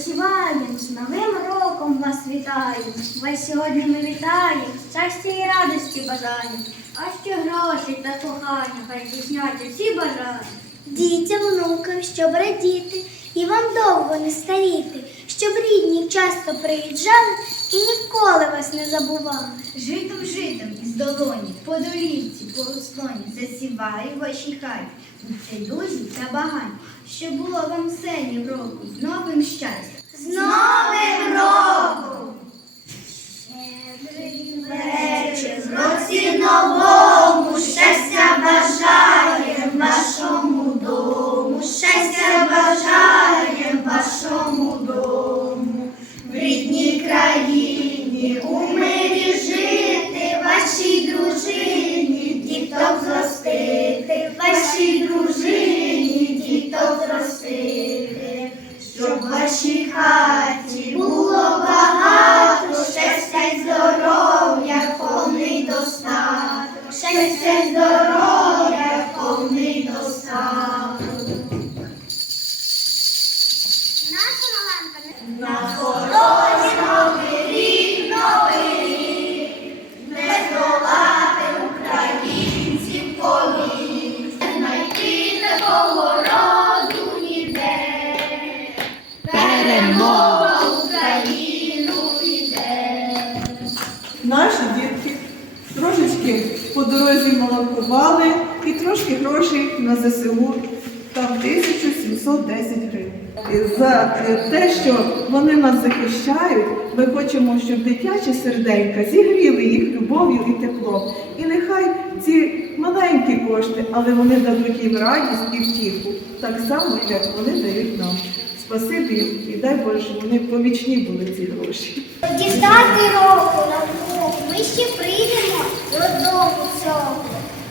посіваєм, з Новим роком вас вітаємо. Вас сьогодні ми вітаємо, щастя і радості бажаємо. А ще грошей та кохання, хай тісняться всі бажання. Дітям, внукам, щоб радіти, і вам довго не старіти, щоб рідні часто приїжджали і ніколи вас не забували. Житом житом із долоні, по долівці, по руслоні, засіваю в вашій хаті, будьте друзі та багаті, щоб було вам сені в року, з новим щастям. Щоб в вашій хаті було багато щастя й здоров'я, повний достаток, щастя й здоров'я, повний достаток. Наша на порозі новий рік, новий рік, не здолати українців Перемога Україну йде. Наші дітки трошечки по дорозі молокували і трошки грошей на ЗСУ, там 1710 гривень. За те, що вони нас захищають, ми хочемо, щоб дитячі серденька зігріли їх любов'ю і теплом. І нехай ці маленькі кошти, але вони дадуть їм радість і втіху, так само, як вони дають нам. Спасибі їм і дай Боже, вони помічні були ці гроші. Дістати року на двох ми ще прийдемо додому цього.